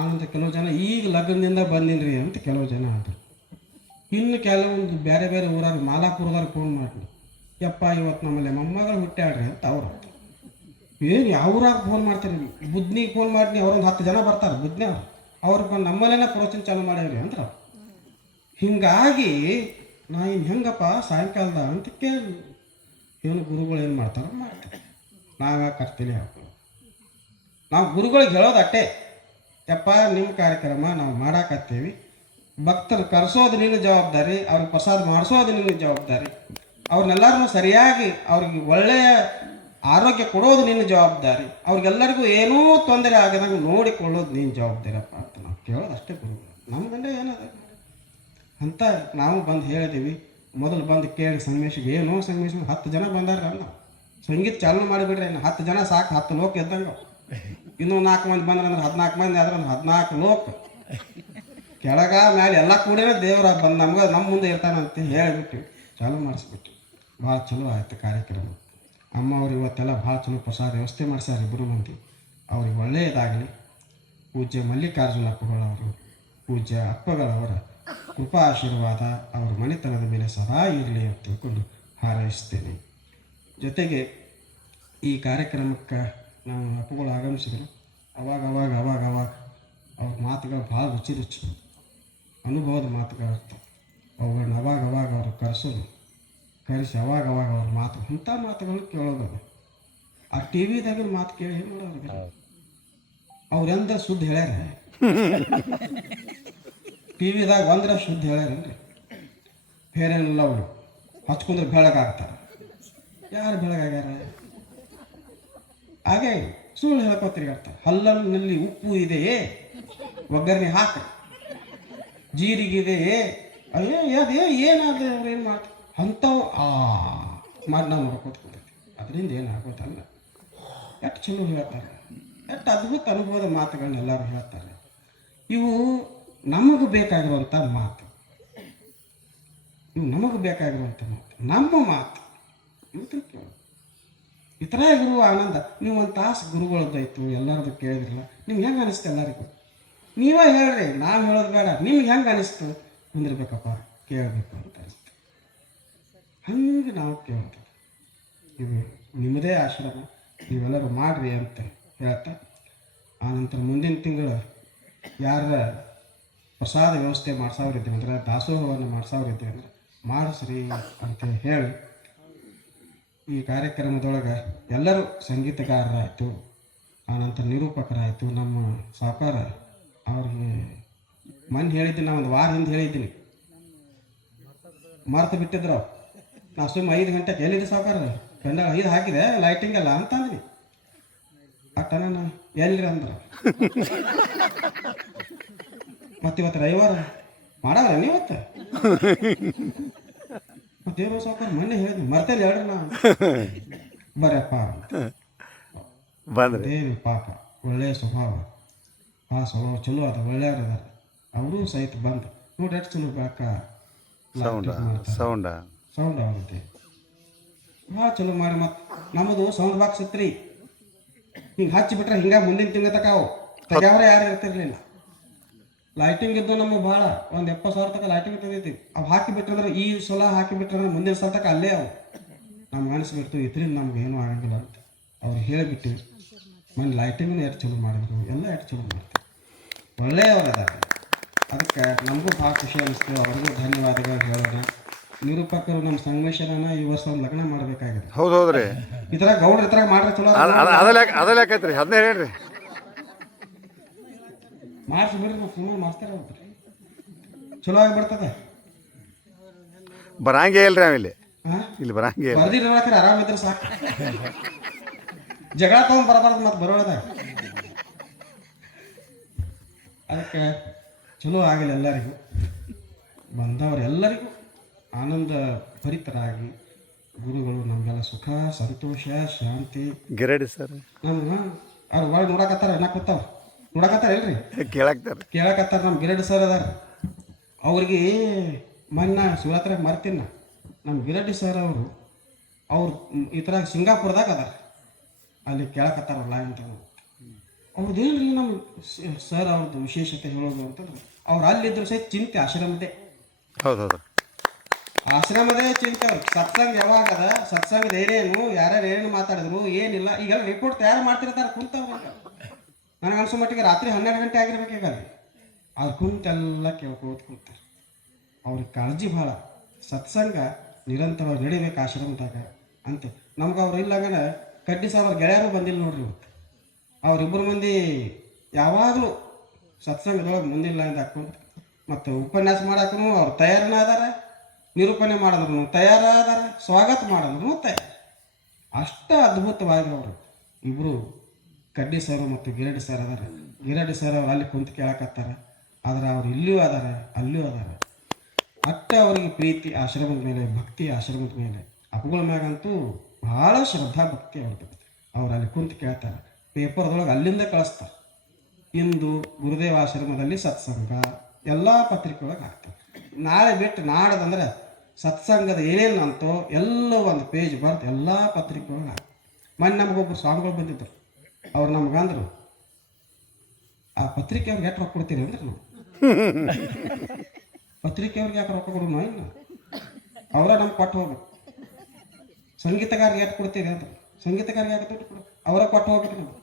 ಆನಂತರ ಕೆಲವು ಜನ ಈಗ ಲಗ್ನದಿಂದ ಬಂದಿನ್ರಿ ಅಂತ ಕೆಲವು ಜನ ಅಂದರು. ಇನ್ನು ಕೆಲವೊಂದು ಬೇರೆ ಬೇರೆ ಊರಾಗ ಮಾಲಾಪುರದಾಗ ಫೋನ್ ಮಾಡಿ, ಯಪ್ಪ ಇವತ್ತು ನಮ್ಮಲ್ಲಿ ಮೊಮ್ಮಗಳು ಹುಟ್ಟ್ಯಾಡ್ರಿ ಅಂತ ಅವ್ರು. ಏನು ಯಾವ ಊರಾಗ ಫೋನ್ ಮಾಡ್ತೀರಿ, ಬುದ್ನಿಗೆ ಫೋನ್ ಮಾಡಿ ಅವ್ರೊಂದು 10 ಜನ ಬರ್ತಾರೆ ಬುದ್ನ, ಅವ್ರು ಬಂದು ನಮ್ಮಲ್ಲೇನ ಪ್ರವಚನ ಚಾಲು ಮಾಡ್ಯಾವ್ರಿ ಅಂದ್ರೆ. ಹೀಗಾಗಿ ನಾ ಇನ್ನು ಹೆಂಗಪ್ಪ ಸಾಯಂಕಾಲದ ಅಂತ ಕೇಳಿ ಏನು ಗುರುಗಳು ಏನು ಮಾಡ್ತಾರೆ ಮಾಡ್ತಾರೆ. ನಾವೇ ಕರ್ತೀವಿ ಹಾಕೋದು. ನಾವು ಗುರುಗಳಿಗೆ ಹೇಳೋದು ಅಟ್ಟೆ, ಯಪ್ಪ ನಿಮ್ಮ ಕಾರ್ಯಕ್ರಮ ನಾವು ಮಾಡಾಕತ್ತೀವಿ, ಭಕ್ತರು ಕರೆಸೋದು ನಿನ್ನ ಜವಾಬ್ದಾರಿ, ಅವ್ರಿಗೆ ಪ್ರಸಾದ ಮಾಡಿಸೋದು ನಿನ್ನ ಜವಾಬ್ದಾರಿ, ಅವ್ರನ್ನೆಲ್ಲರನ್ನೂ ಸರಿಯಾಗಿ ಅವ್ರಿಗೆ ಒಳ್ಳೆಯ ಆರೋಗ್ಯ ಕೊಡೋದು ನಿನ್ನ ಜವಾಬ್ದಾರಿ, ಅವ್ರಿಗೆಲ್ಲರಿಗೂ ಏನೂ ತೊಂದರೆ ಆಗದಂಗೆ ನೋಡಿಕೊಳ್ಳೋದು ನಿನ್ನ ಜವಾಬ್ದಾರಿಯಪ್ಪ ಅಂತ ನಾವು ಕೇಳೋದು ಅಷ್ಟೇ ಗುರುಗಳು. ನಮ್ಗಂದ್ರೆ ಏನದ ಅಂತ ನಾವು ಬಂದು ಹೇಳಿದ್ದೀವಿ. ಮೊದಲು ಬಂದು ಕೇಳಿ ಸಂಗಮೇಶಿಗೆ ಏನೋ ಸಂಗಮೇಶ 10 ಜನ ಬಂದಾರ ನಾವು ಸಂಗೀತ ಚಾಲನೆ ಮಾಡಿಬಿಡ್ರಿ, 10 ಜನ ಸಾಕು, 10 ಲೋಕ ಇದ್ದಂಗೆ. ಇನ್ನೂ 4 ಮಂದಿ ಬಂದ್ರೆ ಅಂದ್ರೆ 14 ಮಂದಿ ಆದ್ರೆ 14 ಲೋಕ ಕೆಳಗ ಮ್ಯಾಲೆ ಎಲ್ಲ ಕೂಡೇನೆ ದೇವರ ಬಂದು ನಮ್ಗೆ ನಮ್ಮ ಮುಂದೆ ಇರ್ತಾನಂತ ಹೇಳಿಬಿಟ್ಟು ಚಾಲು ಮಾಡಿಸ್ಬಿಟ್ಟು ಭಾಳ ಚಲೋ ಆಯ್ತು ಕಾರ್ಯಕ್ರಮ. ಅಮ್ಮ ಅವ್ರು ಇವತ್ತೆಲ್ಲ ಭಾಳ ಚಲೋ ಪ್ರಸಾದ ವ್ಯವಸ್ಥೆ ಮಾಡ್ಸ್ಯಾರ ಇಬ್ಬರು ಮಂದಿ. ಅವ್ರಿಗೆ ಒಳ್ಳೆಯದಾಗಲಿ. ಪೂಜ್ಯ ಮಲ್ಲಿಕಾರ್ಜುನ ಅಪ್ಪಗಳವರು, ಪೂಜ್ಯ ಅಪ್ಪಗಳವರ ಕೃಪಾ ಆಶೀರ್ವಾದ ಅವ್ರ ಮನೆತನದ ಮೇಲೆ ಸದಾ ಇರಲಿ ಅಂತ ತಿಳ್ಕೊಂಡು ಹಾರೈಸ್ತೇನೆ. ಜೊತೆಗೆ ಈ ಕಾರ್ಯಕ್ರಮಕ್ಕೆ ನಾವು ಅಪ್ಪಗಳು ಆಗಮಿಸಿದ್ರು. ಅವಾಗ ಅವ್ರ ಮಾತುಗಳು ಭಾಳ ರುಚಿ ಅನುಭವದ ಮಾತುಗಳು ಇರ್ತವೆ. ಅವುಗಳನ್ನ ಅವಾಗ ಅವರು ಕರೆಸಿ ಅವಾಗ ಅವ್ರ ಮಾತು ಅಂಥ ಮಾತುಗಳು ಕೇಳೋದು. ಆ ಟಿ ವಿದಾಗಿನ ಮಾತು ಕೇಳಿ ಏನು ಮಾಡೋರಿಗೆ ಅವ್ರೆಂದ್ರೆ ಶುದ್ಧ ಹೇಳ್ಯಾರ, ಟಿ ವಿದಾಗ ಬಂದ್ರೆ ಶುದ್ಧ ಹೇಳ್ಯಾರನ್ರಿ. ಬೇರೆಲ್ಲ ಅವರು ಹಚ್ಕೊಂಡ್ರೆ ಬೆಳಗಾಗ್ತಾರೆ. ಯಾರು ಬೆಳಗಾಗ್ಯಾರ? ಹಾಗೆ ಸುಳ್ಳು ಹೇಳ್ಕೊತಿರ್ಗಾಡ್ತಾರೆ. ಹಲ್ಲಲ್ಲಿ ಉಪ್ಪು ಇದೆಯೇ, ಒಗ್ಗರಣೆ ಹಾಕ, ಜೀರಿಗೆ ಇದೆಯೇ, ಅಯ್ಯೋ ಅದೇ ಏನಾದ್ರೆ ಅವ್ರು ಏನು ಮಾಡ್ತಾರೆ ಅಂಥವು ಮಾಡಿ ನಾವು ನೋಡ್ಕೊತ್ಕೊಳ್ತೀವಿ. ಅದರಿಂದ ಏನು ಆಗೋದಲ್ಲ. ಎಷ್ಟು ಚಲೋ ಹೇಳ್ತಾರೆ, ಎಷ್ಟು ಅದ್ಭುತ ಅನುಭವದ ಮಾತುಗಳನ್ನ ಎಲ್ಲರೂ ಹೇಳ್ತಾರೆ. ಇವು ನಮಗೆ ಬೇಕಾಗಿರುವಂಥ ಮಾತು, ನಮಗೆ ಬೇಕಾಗಿರುವಂಥ ಮಾತು, ನಮ್ಮ ಮಾತು ಅಂತ ಕೇಳು. ಈ ಥರ ಗುರು ಆನಂದ. ನೀವು ಒಂದು ತಾಸು ಗುರುಗಳದ್ದಾಯ್ತು ಎಲ್ಲರದ್ದು ಕೇಳಿದ್ರಲ್ಲ, ನಿಮ್ಗೆ ಹೆಂಗೆ ಅನಿಸ್ತು? ಎಲ್ಲರಿಗೂ ನೀವೇ ಹೇಳ್ರಿ, ನಾವು ಹೇಳೋದು ಬೇಡ. ನಿಮ್ಗೆ ಹೆಂಗೆ ಅನಿಸ್ತು? ಕುಂದಿರ್ಬೇಕಪ್ಪ, ಕೇಳಬೇಕು ಅಂತ ಅನಿಸ್ತು. ಹಂಗೆ ನಾವು ಕೇಳ್ತೀವಿ. ಇದು ನಿಮ್ಮದೇ ಆಶ್ರಮ, ನೀವೆಲ್ಲರೂ ಮಾಡಿರಿ ಅಂತ ಹೇಳ್ತಾ, ಆನಂತರ ಮುಂದಿನ ತಿಂಗಳು ಯಾರ ಪ್ರಸಾದ ವ್ಯವಸ್ಥೆ ಮಾಡ್ಸೋರಿದ್ದೀವಿ ಅಂದ್ರೆ, ದಾಸೋಹವನ್ನು ಮಾಡ್ಸೋರಿದ್ದೀವಿ ಅಂದ್ರೆ ಮಾಡಿಸ್ರಿ ಅಂತ ಹೇಳಿ, ಈ ಕಾರ್ಯಕ್ರಮದೊಳಗೆ ಎಲ್ಲರೂ ಸಂಗೀತಗಾರರಾಯಿತು, ಆನಂತರ ನಿರೂಪಕರಾಯಿತು. ನಮ್ಮ ಸಾಕಾರ ಅವ್ರಿಗೆ ಮೊನ್ನೆ ಹೇಳಿದ್ದೀನಿ, ನಾ 1 ವಾರ ಹಿಂದೆ ಹೇಳಿದ್ದೀನಿ, ಮರ್ತು ಬಿಟ್ಟಿದ್ರು. ನಾವು ಸುಮ್ಮ 5 ಗಂಟೆಗೆ ಎಲ್ಲಿದೆ ಸಾಕಾರ ಪೆಂಡಲ್ 5 ಹಾಕಿದೆ ಲೈಟಿಂಗ್ ಎಲ್ಲ ಅಂತ ಅಂದ್ವಿ. ಅಟ್ಟನ ಎಲ್ರಿ ಅಂದ್ರೆ ಮತ್ತಿವತ್ತು ರವಿವಾರ ಮಾಡವ್ರ ನೀವತ್ತು ಮತ್ತೇನೋ ಸಾಕಾರ ಮೊನ್ನೆ ಹೇಳಿದ್ವಿ, ಮರ್ತೇನೆ ಹೇಳ್ರಿ ನಾವು ಬರಪ್ಪ ಬಂದ್ರೇನು ಪಾಪ ಒಳ್ಳೆಯ ಸ್ವಭಾವ, ಆ ಸ್ವಭಾವ ಚಲೋ ಅದ, ಒಳ್ಳೆಯವ್ರದಾರ. ಅವರು ಸಹಿತ ಬಂದು ನೋಡಿ ಎಷ್ಟು ಚಲೋ ಬಾಕ ಸೌಂಡ್ ಆಗುತ್ತೆ, ಭಾಳ ಚಲೋ ಮಾಡಿ. ಮತ್ತು ನಮ್ಮದು ಸೌಂಡ್ ಬಾಕ್ಸ್ ಇತ್ರಿ, ಹಿಂಗೆ ಹಚ್ಚಿಬಿಟ್ರೆ ಹಿಂಗೆ ಮುಂದಿನ ತಿಂಗಳ ತಕಾವು ತೆಗ್ಯಾವ್ರೆ ಯಾರು ಇರ್ತಿರ್ಲಿಲ್ಲ. ಲೈಟಿಂಗ್ ಇದ್ದು ನಮಗೆ ಭಾಳ, ಒಂದು 70,000 ತನಕ ಲೈಟಿಂಗ್ ತಂದಿದ್ದೀವಿ. ಅವು ಹಾಕಿಬಿಟ್ರಂದ್ರೆ ಈ ಸಲ ಹಾಕಿಬಿಟ್ರಂದ್ರೆ ಮುಂದಿನ ಸಲ ತನಕ ಅಲ್ಲೇ ಅವು ನಮ್ಗೆ ಅನಿಸ್ಬಿಡ್ತು, ಇದರಿಂದ ನಮ್ಗೆ ಏನೂ ಆಗಂಗಿಲ್ಲ ಅಂತ ಅವ್ರು ಹೇಳಿಬಿಟ್ಟು ಮನೆ ಲೈಟಿಂಗ್ನು ಎಷ್ಟು ಚಲೋ ಮಾಡಿದ್ರು, ಎಲ್ಲ ಎಷ್ಟು ಚಲೋ ಮಾಡ್ತೀವಿ. ಒಳ್ಳೆಯವರು ಅದಾರೆ. ಅದಕ್ಕೆ ನಮಗೂ ಭಾಳ ಖುಷಿ ಅನಿಸ್ತು. ಅವ್ರಿಗೂ ಧನ್ಯವಾದಗಳು ಹೇಳೋಣ. ನಿರೂಪಕರು ನಮ್ಮ ಸಂಗಮೇಶನ ಈ ವರ್ಷ ಒಂದು ಲಗ್ನ ಮಾಡಬೇಕಾಗಿದೆ. ಹೌದ್ರಿ, ಈ ಥರ ಗೌಡ್ರ ಈ ಥರ ಮಾಡ್ರೆ ಚಲೋ ಅದಲ್ಲಾಕೈತ್ರಿ. 15 ಹೇಳ್ರಿ, ಮಾಡಿಸಿ ಬಿಡ್ರಿ. ನಾವು ಸುಮ್ಮನೆ ಮಾಸ್ತರ ಹೋಗ್ತೀರಿ, ಚಲೋ ಆಗಿಬಿಡ್ತದೆ. ಬರಂಗೇ ಇಲ್ರಿ ಆಮೇಲೆ ಇಲ್ಲಿ ಬರಂಗೇ ಬರ್ದಿರ್ಬೇಕಾರೆ ಆರಾಮಿದ್ರೆ ಸಾಕು. ಜಗಳ ತಗೊಂಡು ಬರಬಾರ್ದು ಮತ್ತೆ ಬರೋದ. ಅದಕ್ಕೆ ಚಲೋ ಆಗಿಲ್ಲ. ಎಲ್ಲರಿಗೂ ಬಂದವರೆಲ್ಲರಿಗೂ ಆನಂದ ಭರಿತರಾಗಿ ಗುರುಗಳು ನಮಗೆಲ್ಲ ಸುಖ ಸಂತೋಷ ಶಾಂತಿ ಗಿರಡಿ ಸರ್ ನಮ್ಮ ಅವ್ರು ಒಳಗೆ ನೋಡಕತ್ತಾರ, ಎನ್ನ ಕೂತಾವ ನೋಡಕತ್ತಾರ ಇಲ್ರಿ, ಕೇಳಕತ್ತಾರ. ನಮ್ಮ ಗಿರಡಿ ಸರ್ ಅದಾರ. ಅವ್ರಿಗೆ ಮೊನ್ನೆ ಶಿವರಾತ್ರಿಯಾಗ ಮರ್ತೀನಿ ನಮ್ಮ ಗಿರಡಿ ಸರ್ ಅವ್ರು ಈ ಥರ ಸಿಂಗಾಪುರದಾಗ ಅದಾರ. ಅಲ್ಲಿ ಕೇಳಕತ್ತಾರಲ್ಲ ಅಂತ ಅವ್ರದ್ದೇನ್ರಿ ನಮ್ಮ ಸರ್ ಅವ್ರದ್ದು ವಿಶೇಷತೆ ಹೇಳೋದು ಅಂತಂದ್ರೆ ಅವ್ರು ಅಲ್ಲಿದ್ರು ಸಹಿತ ಚಿಂತೆ ಆಶ್ರಮದೇ. ಹೌದು ಹೌದು. ಆಶ್ರಮದೇ ಚಿಂತೆ ಅವ್ರು. ಸತ್ಸಂಗ ಯಾವಾಗದ, ಸತ್ಸಂಗದ ಏನೇನು, ಯಾರ್ಯಾರು ಏನೇನು ಮಾತಾಡಿದ್ರು ಏನಿಲ್ಲ, ಈಗೆಲ್ಲ ರಿಪೋರ್ಟ್ ತಯಾರು ಮಾಡ್ತಿರ್ತಾರೆ ಕುಂತವ್ರು. ನನಗೆ ಅನ್ಸೋ ಮಟ್ಟಿಗೆ ರಾತ್ರಿ 12 ಗಂಟೆ ಆಗಿರ್ಬೇಕೀಗ ಅಲ್ಲಿ. ಅವ್ರು ಕುಂತೆಲ್ಲ ಕೇಳ್ಕೋತ ಕುಂತಾರೆ. ಅವ್ರಿಗೆ ಕಾಳಜಿ ಭಾಳ. ಸತ್ಸಂಗ ನಿರಂತರವಾಗಿ ನಡಿಬೇಕು ಆಶ್ರಮದಾಗ ಅಂತ. ನಮ್ಗೆ ಅವ್ರು ಇಲ್ಲಾಗನ ಕಡ್ಡಿ ಸಾರ್ ಅವ್ರ ಗೆಳೆಯರು ಬಂದಿಲ್ಲ ನೋಡ್ರಿ ಇವತ್ತು. ಅವರಿಬ್ಬರು ಮಂದಿ ಯಾವಾಗಲೂ ಸತ್ಸಂಗದೊಳಗೆ ಮುಂದಿಲ್ಲ ಅಂತ ಹಾಕ್ಕೊಂಡು ಮತ್ತು ಉಪನ್ಯಾಸ ಮಾಡಕ್ಕೂ ಅವ್ರು ತಯಾರನ ಅದಾರ, ನಿರೂಪಣೆ ಮಾಡಿದ್ರು ತಯಾರಾದಾರ, ಸ್ವಾಗತ ಮಾಡಿದ್ರು ತಯಾರ. ಅಷ್ಟು ಅದ್ಭುತವಾಗಿ ಅವರು ಇಬ್ಬರು ಕಡ್ಡಿ ಸರ್ ಮತ್ತು ಗಿರಡಿ ಸರ್ ಅದಾರ. ಗಿರಡಿ ಸರ್ ಅವ್ರು ಅಲ್ಲಿ ಕುಂತು ಕೇಳಕತ್ತಾರ, ಆದರೆ ಅವ್ರು ಇಲ್ಲಿಯೂ ಅದಾರ ಅಲ್ಲಿಯೂ ಅದಾರ. ಅಷ್ಟೇ ಅವ್ರಿಗೆ ಪ್ರೀತಿ ಆಶ್ರಮದ ಮೇಲೆ, ಭಕ್ತಿ ಆಶ್ರಮದ ಮೇಲೆ. ಅಪ್ಪುಗಳ ಮ್ಯಾಗಂತೂ ಭಾಳ ಶ್ರದ್ಧಾ ಭಕ್ತಿ ಅವ್ರದ್ದು. ಅವ್ರು ಅಲ್ಲಿ ಕುಂತು ಕೇಳ್ತಾರೆ, ಪೇಪರ್ದೊಳಗೆ ಅಲ್ಲಿಂದ ಕಳಿಸ್ತಾರೆ. ಇಂದು ಗುರುದೇವ ಆಶ್ರಮದಲ್ಲಿ ಸತ್ಸಂಗ ಎಲ್ಲ ಪತ್ರಿಕೆಯೊಳಗೆ ಆಗ್ತವೆ. ನಾಳೆ ಬಿಟ್ಟು ನಾಡದಂದ್ರೆ ಸತ್ಸಂಗದ ಏನೇನು ಅಂತೋ ಎಲ್ಲ ಒಂದು ಪೇಜ್ ಬರ್ತು ಎಲ್ಲ ಪತ್ರಿಕೆಯೊಳಗೆ ಆಗ್ತದೆ. ಮೊನ್ನೆ ನಮಗೊಬ್ಬರು ಸ್ವಾಮಿಗಳು ಬಂದಿದ್ದರು. ಅವ್ರು ನಮಗಂದ್ರು, ಆ ಪತ್ರಿಕೆ ಅವ್ರಿಗೆ ಯಾಕೆ ರೊಕ್ಕ ಕೊಡ್ತೀರಿ ಅಂದ್ರೆ ನಾವು ಪತ್ರಿಕೆ ಅವ್ರಿಗೆ ಯಾಕೆ ರೊಕ್ಕ ಕೊಡೋಣ ಇನ್ನು ಅವರ ನಮ್ಗೆ ಕೊಟ್ಟು ಹೋಗ್ಬೇಕು. ಸಂಗೀತಗಾರಿಗೆ ಯಾಕೆ ಕೊಡ್ತೀರಿ ಅಂತ, ಸಂಗೀತಗಾರಿಗೆ ಯಾಕೆ ದುಡ್ಡು ಕೊಡು, ಅವರ ಕೊಟ್ಟು ಹೋಗ್ಬೇಕು ನಾವು.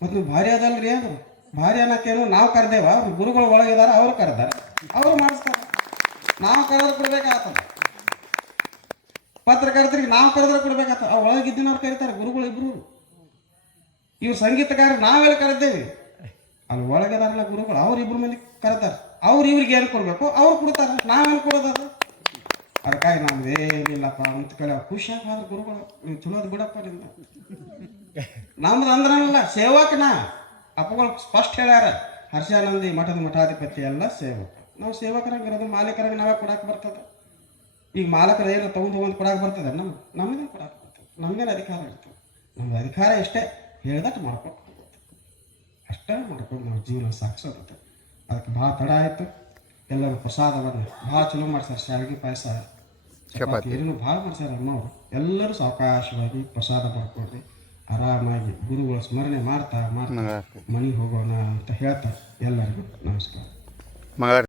ಮತ್ತು ನೀವು ಭಾರಿ ಅದಲ್ರಿ ಅಂದರು. ಭಾರಿ ಅನ್ನೋಕ್ಕೇನು ನಾವು ಕರೆದೇವ, ಅವ್ರು ಗುರುಗಳು ಒಳಗಿದಾರ, ಅವರು ಕರೆದಾರೆ, ಅವರು ಮಾಡಿಸ್ತಾರೆ. ನಾವು ಕರೆದ್ರೆ ಕೊಡ್ಬೇಕಾಗ್ತದೆ. ಪತ್ರಕರ್ತರಿಗೆ ನಾವು ಕರೆದ್ರೆ ಕೊಡ್ಬೇಕಾಗ್ತದೆ. ಅವ್ರು ಒಳಗಿದ್ದಿನವ್ರು ಕರೀತಾರೆ ಗುರುಗಳು ಇಬ್ಬರು. ಇವ್ರು ಸಂಗೀತಗಾರ ನಾವೆಲ್ಲ ಕರೆದೇವಿ, ಅಲ್ಲಿ ಒಳಗಿದಾರಲ್ಲ ಗುರುಗಳು, ಅವ್ರು ಇಬ್ಬರು ಮಂದಿ ಕರೀತಾರೆ. ಅವ್ರು ಇವ್ರಿಗೆ ಏನು ಕೊಡಬೇಕು ಅವ್ರು ಕೊಡ್ತಾರೆ, ನಾವೇನು ಕೊಡೋದು. ಅದಕ್ಕಾಗಿ ನಮ್ದು ಏನಿಲ್ಲಪ್ಪ ಅಂತ ಕೇಳಿ ಅವ್ರು ಖುಷಿಯಾಗಿ ಆದ್ರೆ ಗುರುಗಳು, ನೀವು ಚಲೋದು ಬಿಡಪ್ಪ ನಿಮ್ದು. ನಮ್ದು ಅಂದ್ರಲ್ಲ ಸೇವಕನ. ಅಪ್ಪಗಳು ಸ್ಪಷ್ಟ ಹೇಳ್ಯಾರ, ಹರ್ಷಾನಂದಿ ಮಠದ ಮಠಾಧಿಪತಿ ಎಲ್ಲ ಸೇವಕ. ನಾವು ಸೇವಕರಾಗಿರೋದು, ಮಾಲೀಕರಾಗಿ ನಾವೇ ಕೊಡಕ್ಕೆ ಬರ್ತದೆ. ಈಗ ಮಾಲಕರು ಏನು ತೊಗೊಂಡು ಕೊಡಕ್ಕೆ ಬರ್ತದೆ, ನಮಗೇನು ಕೊಡಕ್ಕೆ ಬರ್ತದೆ, ನಮಗೇನು ಅಧಿಕಾರ ಇರ್ತದೆ. ನಮ್ದು ಅಧಿಕಾರ ಎಷ್ಟೇ ಹೇಳ್ದಟ್ಟು ಮಾಡ್ಕೊಂಡು ಅಷ್ಟೇ ಮಾಡ್ಕೊಂಡು ನಾವು ಜೀವನ ಸಾಗಿಸೋದು. ಅದಕ್ಕೆ ಭಾಳ ತಡ ಆಯಿತು. ಎಲ್ಲರೂ ಪ್ರಸಾದವನ್ನು ಭಾಳ ಚಲೋ ಮಾಡ್ತಾರೆ. ಶಾವಿಗೆ ಪಾಯಸ, ಚಪಾತಿ ಏನೇನು ಭಾಳ ಮಾಡ್ತಾರೆ ಅಮ್ಮವ್ರು. ಎಲ್ಲರೂ ಸಾವಕಾಶವಾಗಿ ಪ್ರಸಾದ ಮಾಡ್ಕೊಡ್ರಿ, ಆರಾಮಾಗಿ ಗುರುಗಳ ಸ್ಮರಣೆ ಮಾಡ್ತಾ ಮನೆಗೆ ಹೋಗೋಣ ಅಂತ ಹೇಳ್ತಾರೆ. ಎಲ್ಲರಿಗೂ ನಮಸ್ಕಾರ.